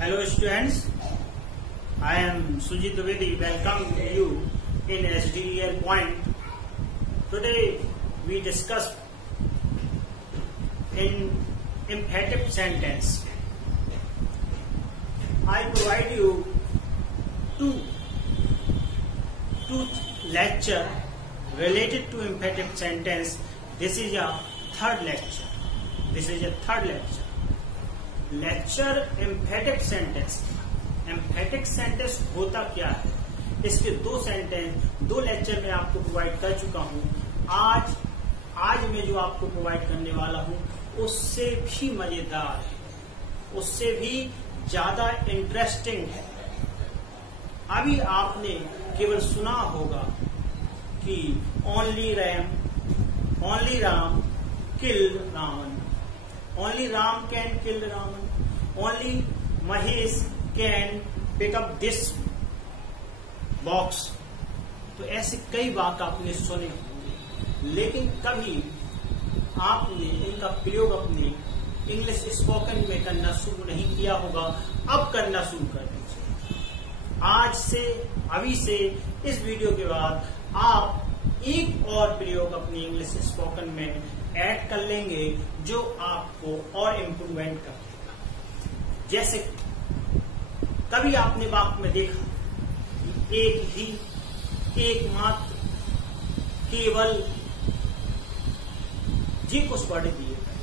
Hello students, I am Sujit Dwivedi. Welcome you in SDEL Point. Today we discuss in emphatic sentence. I provide you two lecture related to emphatic sentence. This is a third lecture. Lecture emphatic sentence. Emphatic sentence होता क्या है, इसके दो lecture में आपको provide कर चुका हूं। आज मैं जो आपको प्रोवाइड करने वाला हूं उससे भी मजेदार है, उससे भी ज्यादा इंटरेस्टिंग है। अभी आपने केवल सुना होगा कि only Ram kill Ravan, only Ram can kill Ravan, only Mahesh can pick up this box। तो ऐसे कई बात आपने सुने होंगे, लेकिन कभी आपने इनका प्रयोग अपनी इंग्लिश स्पोकन में करना शुरू नहीं किया होगा। अब करना शुरू कर दीजिए। अभी से इस वीडियो के बाद आप एक और प्रयोग अपनी इंग्लिश स्पोकन में ऐड कर लेंगे जो आपको और इम्प्रूवमेंट कर देगा। जैसे कभी आपने वाक्य में देखा एक ही, एकमात्र, केवल, ये कुछ वर्ड दिए गए।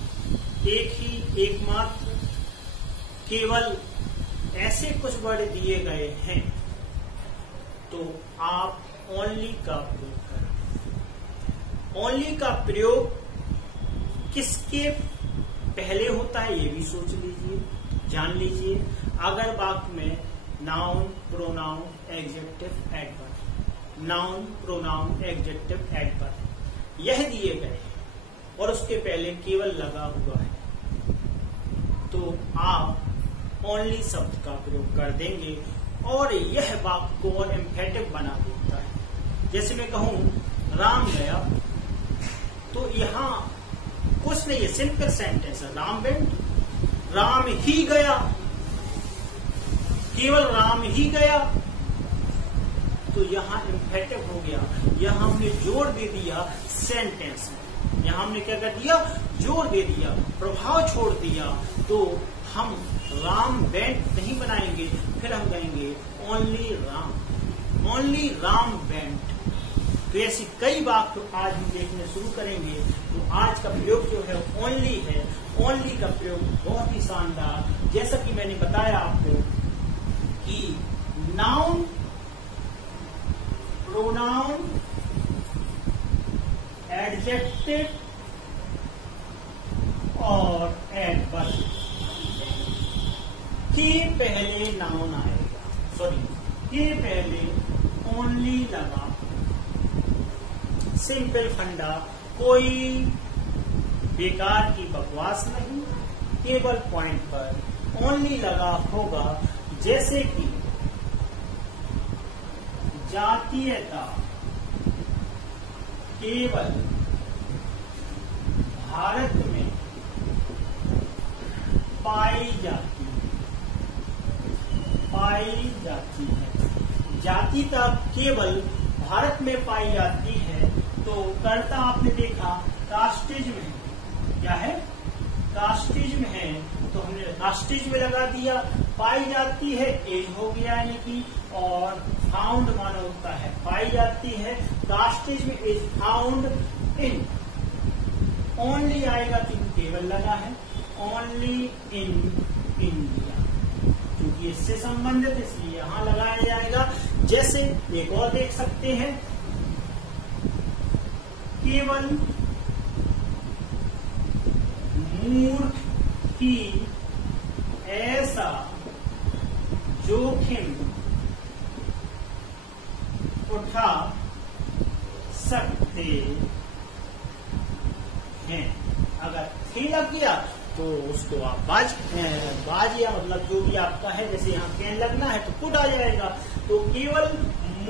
एक ही, एकमात्र, केवल, ऐसे कुछ वर्ड दिए गए हैं तो आप ओनली का प्रयोग करें। ओनली का प्रयोग किसके पहले होता है ये भी सोच लीजिए, जान लीजिए। अगर वाक्य में noun, pronoun, adjective, adverb, noun, pronoun, adjective, adverb यह दिए गए और उसके पहले केवल लगा हुआ है तो आप ओनली शब्द का प्रयोग कर देंगे और यह वाक्य को और एम्फेटिक बना देता है। जैसे मैं कहूं राम गया तो यहां कुछ नहीं है, सिंपल सेंटेंस है। राम वेंट, राम ही गया, केवल राम ही गया तो यहां एम्फेटिक हो गया। यहां हमने जोर दे दिया सेंटेंस में, यहां हमने क्या कर दिया, जोर दे दिया, प्रभाव छोड़ दिया। तो हम राम वेंट नहीं बनाएंगे, फिर हम कहेंगे ओनली राम वेंट। तो ऐसी कई वाक्य आज हम देखने शुरू करेंगे। तो आज का प्रयोग जो है ओनली है। ओनली का प्रयोग बहुत ही शानदार, जैसा कि मैंने बताया आपको कि नाउन, प्रोनाउन, एडजेक्टिव और एडवर्ब के पहले नाउन आएगा, के पहले ओनली लगा। सिंपल फंडा, कोई बेकार की बकवास नहीं, केवल पॉइंट पर ओनली लगा होगा। जैसे कि जातीयता केवल भारत में पाई जाती है। जातीयता केवल भारत में पाई जाती है तो कर्ता आपने देखा कास्टिज्म है। क्या है, कास्टिज्म है तो हमने कास्टिज्म में लगा दिया। पाई जाती है एज हो गया यानी कि, और फाउंड माना होता है पाई जाती है। Casteism is found in, only आएगा तो केवल लगा है, ओनली इन इंडिया, क्योंकि इससे संबंधित इसलिए यहां लगाया जाएगा। जैसे एक और देख सकते हैं, केवल मूर्ख ही ऐसा जोखिम उठा सकते हैं। अगर थे लग गया तो उसको आप बाज या मतलब जो भी आपका है, जैसे यहाँ कैन लगना है तो पुट आ जाएगा। तो केवल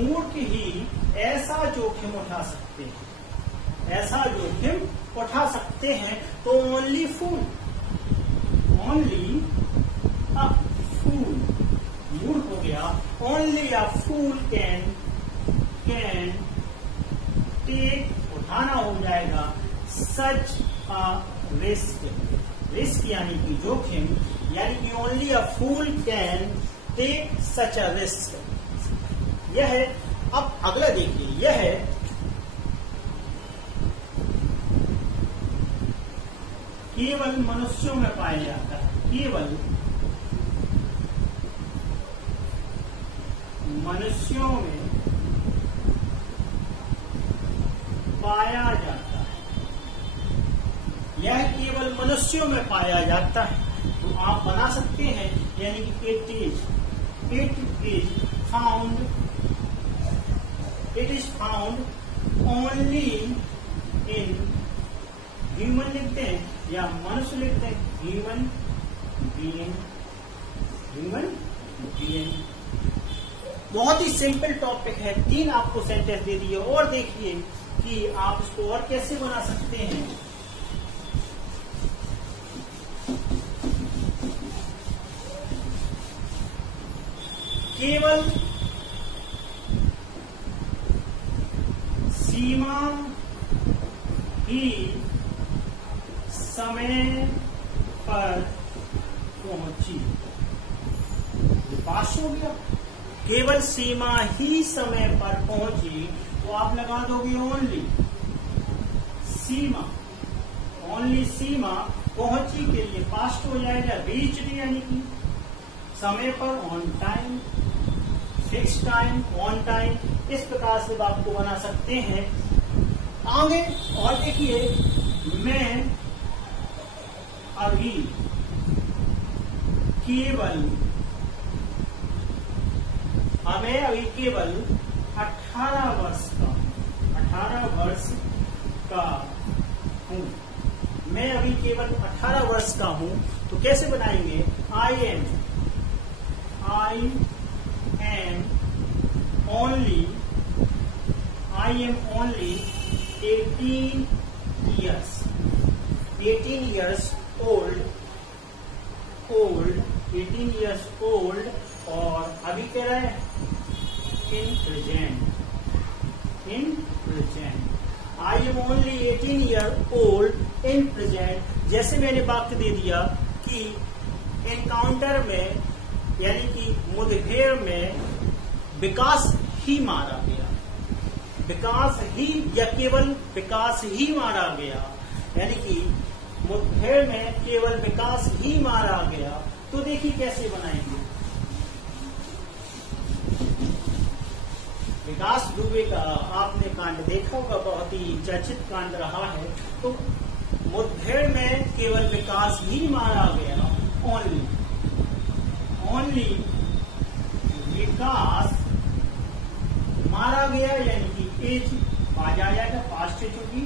मूर्ख ही ऐसा जोखिम उठा सकते हैं, ऐसा जोखिम उठा सकते हैं। तो only fool, only a fool only a fool can take, उठाना हो जाएगा, सच अ रिस्क यानी कि जोखिम, यानी कि only a fool can take such a risk. यह है। अब अगला देखिए, यह है केवल मनुष्यों में पाया जाता है, केवल मनुष्यों में पाया जाता है। यह केवल मनुष्यों में पाया जाता है। तो आप बना सकते हैं, यानी कि it is found only in, human लिखते हैं या मनुष्य लिखते हैं, ह्यूमन बीइंग। बहुत ही सिंपल टॉपिक है, 3 आपको सेंटेंस दे दिए। और देखिए कि आप इसको और कैसे बना सकते हैं। केवल सीमा ही समय पर पहुंची, पास हो गया। केवल सीमा ही समय पर पहुंची, तो आप लगा दोगे ओनली सीमा पहुंची के लिए पास्ट हो जाएगा, रीच्ड यानी कि समय पर, on time, fix time, on time. इस प्रकार से आपको बना सकते हैं। आगे और देखिए, मैं अभी केवल 18 वर्ष का हूं। मैं अभी केवल 18 वर्ष का हूं। तो कैसे बनाएंगे? I am only 18 years old, और अभी कह रहा है in present. I am only 18 years old in present. जैसे मैंने वाक्य दे दिया कि एनकाउंटर में, यानी कि मुठभेड़ में विकास ही मारा गया, विकास ही या केवल विकास ही मारा गया, यानी कि मुठभेड़ में केवल विकास ही मारा गया। तो देखिए कैसे बनाएंगे। विकास दुबे का आपने कांड देखा होगा, बहुत ही चर्चित कांड रहा है। तो मुठभेड़ में केवल विकास ही मारा गया, ओनली विकास मारा गया, यानी कि एज आज आ जाएगा, पास्ट चूंकि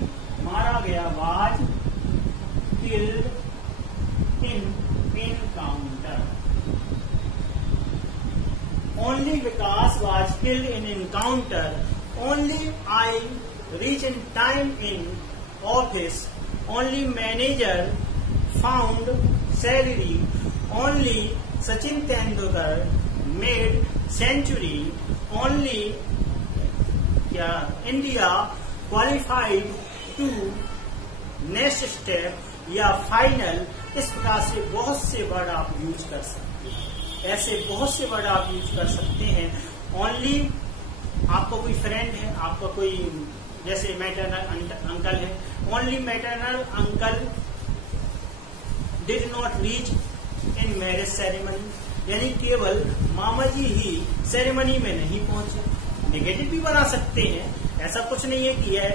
मारा गया, was killed in encounter. Only Vikas was killed in encounter. Only I reach in time in office. Only manager found salary. Only Sachin Tendulkar made century. Only India qualified to next step या final. इस प्रकार से बहुत से word आप use कर सकते हैं, ऐसे बहुत से वर्ड आप यूज कर सकते हैं। ओनली आपका कोई फ्रेंड है, आपका कोई जैसे मैटरनल अंकल है, only maternal uncle did not reach in marriage ceremony, यानी केवल मामा जी ही सेरेमनी में नहीं पहुंचे। नेगेटिव भी बना सकते हैं, ऐसा कुछ नहीं है कि है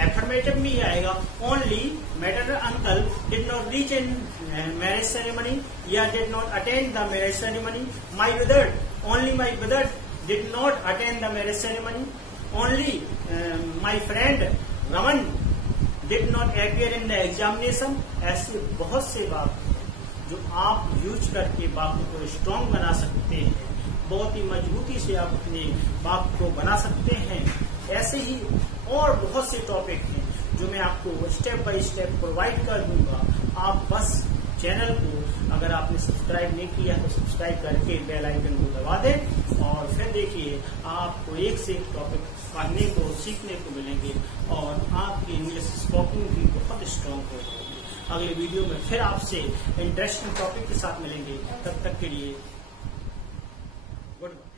एफर्मेटिव में ही आएगा। Only maternal uncle did not reach in marriage ceremony या did not attend the marriage ceremony. My brother, only my brother did not attend the marriage ceremony. Only my friend Raman did not appear in the examination. ऐसे बहुत से वाक्य जो आप use करके वाक्य को स्ट्रॉन्ग बना सकते हैं, बहुत ही मजबूती से आप अपने वाक्य को बना सकते हैं। ऐसे ही और बहुत से टॉपिक हैं जो मैं आपको स्टेप बाय स्टेप प्रोवाइड कर दूंगा। आप बस चैनल को अगर आपने सब्सक्राइब नहीं किया तो सब्सक्राइब करके बेल आइकन को दबा दें और फिर देखिए आपको एक से एक टॉपिक पढ़ने को सीखने को मिलेंगे और आपकी इंग्लिश स्पीकिंग भी बहुत स्ट्रांग हो जाएगी। अगले वीडियो में फिर आपसे इंटरेस्टिंग टॉपिक के साथ मिलेंगे, तब तक के लिए गुड बाय।